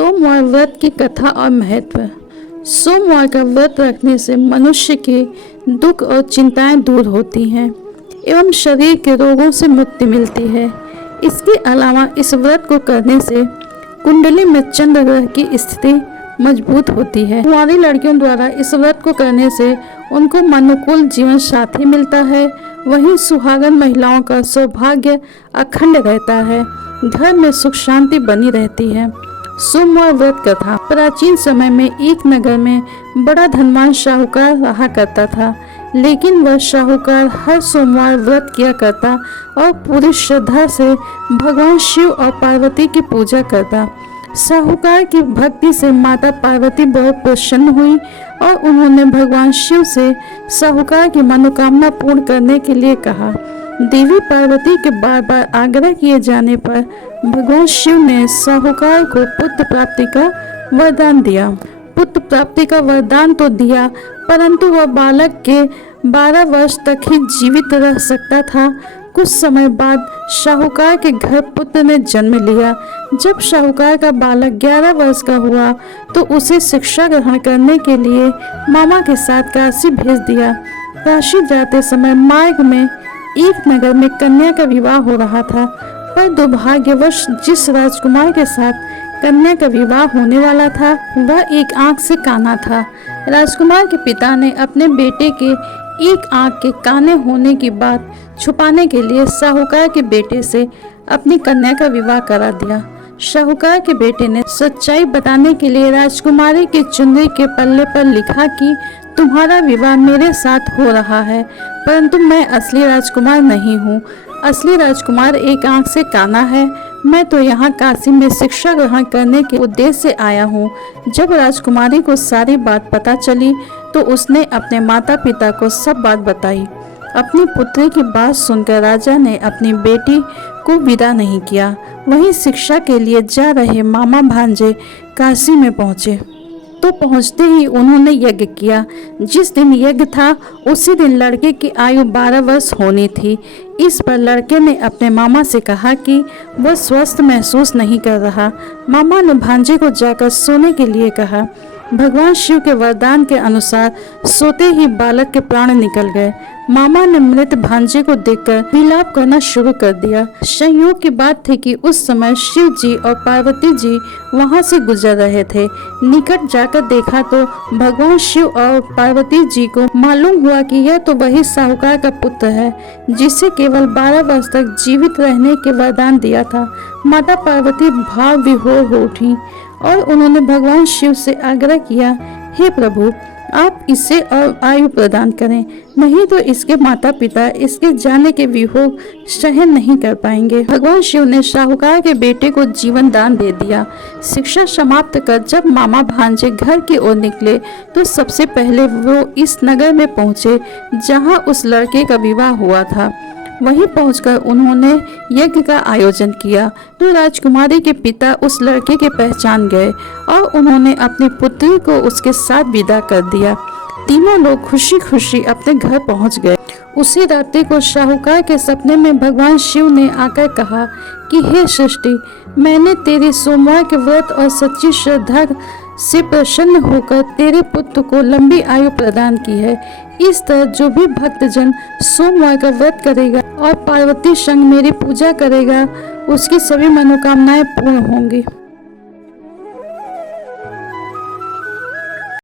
सोमवार व्रत की कथा और महत्व। सोमवार का व्रत रखने से मनुष्य के दुख और चिंताएं दूर होती हैं एवं शरीर के रोगों से मुक्ति मिलती है। इसके अलावा इस व्रत को करने से कुंडली में चंद्र ग्रह की स्थिति मजबूत होती है। कुंवारी लड़कियों द्वारा इस व्रत को करने से उनको अनुकूल जीवन साथी मिलता है। वहीं सुहागन महिलाओं का सौभाग्य अखंड रहता है, घर में सुख शांति बनी रहती है। सोमवार व्रत कथा। प्राचीन समय में एक नगर में बड़ा धनवान शाहूकार रहा करता था, लेकिन वह शाहूकार हर सोमवार व्रत किया करता और पूरी श्रद्धा से भगवान शिव और पार्वती की पूजा करता। शाहूकार की भक्ति से माता पार्वती बहुत प्रसन्न हुई और उन्होंने भगवान शिव से शाहूकार की मनोकामना पूर्ण करने के लिए कहा। देवी पार्वती के बार बार आग्रह किए जाने पर भगवान शिव ने शाहूकार को पुत्र प्राप्ति का वरदान दिया। पुत्र प्राप्ति का वरदान तो दिया, परंतु वह बालक के 12 वर्ष तक ही जीवित रह सकता था। कुछ समय बाद शाहूकार के घर पुत्र ने जन्म लिया। जब शाहूकार का बालक 11 वर्ष का हुआ तो उसे शिक्षा ग्रहण करने के लिए मामा के साथ काशी भेज दिया। काशी जाते समय मार्ग में एक नगर में कन्या का विवाह हो रहा था, पर दुर्भाग्यवश जिस राजकुमार के साथ कन्या का विवाह होने वाला था वह एक आंख से काना था। राजकुमार के पिता ने अपने बेटे के एक आंख के काने होने की बात छुपाने के लिए शाहूकार के बेटे से अपनी कन्या का विवाह करा दिया। शाहूकार के बेटे ने सच्चाई बताने के लिए राजकुमारी के चुनरी के पल्ले पर लिखा कि तुम्हारा विवाह मेरे साथ हो रहा है, परंतु मैं असली राजकुमार नहीं हूँ। असली राजकुमार एक आंख से काना है। मैं तो यहाँ काशी में शिक्षा ग्रहण करने के उद्देश्य से आया हूँ। जब राजकुमारी को सारी बात पता चली तो उसने अपने माता पिता को सब बात बताई। अपनी पुत्री की बात सुनकर राजा ने अपनी बेटी को विदा नहीं किया। वहीं शिक्षा के लिए जा रहे मामा भांजे काशी में पहुँचे तो पहुंचते ही उन्होंने यज्ञ किया। जिस दिन यज्ञ था उसी दिन लड़के की आयु 12 वर्ष होनी थी। इस पर लड़के ने अपने मामा से कहा कि वह स्वस्थ महसूस नहीं कर रहा। मामा ने भांजे को जाकर सोने के लिए कहा। भगवान शिव के वरदान के अनुसार सोते ही बालक के प्राण निकल गए। मामा ने मृत भांजे को देखकर विलाप करना शुरू कर दिया। संयोग की बात थी कि उस समय शिव जी और पार्वती जी वहां से गुजर रहे थे। निकट जाकर देखा तो भगवान शिव और पार्वती जी को मालूम हुआ कि यह तो वही शाहूकार का पुत्र है जिसे केवल 12 वर्ष तक जीवित रहने के वरदान दिया था। माता पार्वती भाव विभोर हो उठी और उन्होंने भगवान शिव से आग्रह किया, हे प्रभु, आप इसे और आयु प्रदान करें, नहीं तो इसके माता पिता इसके जाने के वियोग सहन नहीं कर पाएंगे। भगवान शिव ने शाहूकार के बेटे को जीवन दान दे दिया। शिक्षा समाप्त कर जब मामा भांजे घर की ओर निकले तो सबसे पहले वो इस नगर में पहुंचे जहां उस लड़के का विवाह हुआ था। वहीं पहुंचकर उन्होंने यज्ञ का आयोजन किया तो राजकुमारी के पिता उस लड़के के पहचान गए और उन्होंने अपनी पुत्री को उसके साथ विदा कर दिया। तीनों लोग खुशी खुशी अपने घर पहुंच गए। उसी रात्रि को शाहूकार के सपने में भगवान शिव ने आकर कहा कि हे सृष्टि, मैंने तेरी सोमवार के व्रत और सच्ची श्रद्धा से प्रसन्न होकर तेरे पुत्र को लंबी आयु प्रदान की है। इस तरह जो भी भक्तजन सोमवार का व्रत करेगा और पार्वती संग मेरी पूजा करेगा उसकी सभी मनोकामनाएं पूर्ण होंगी।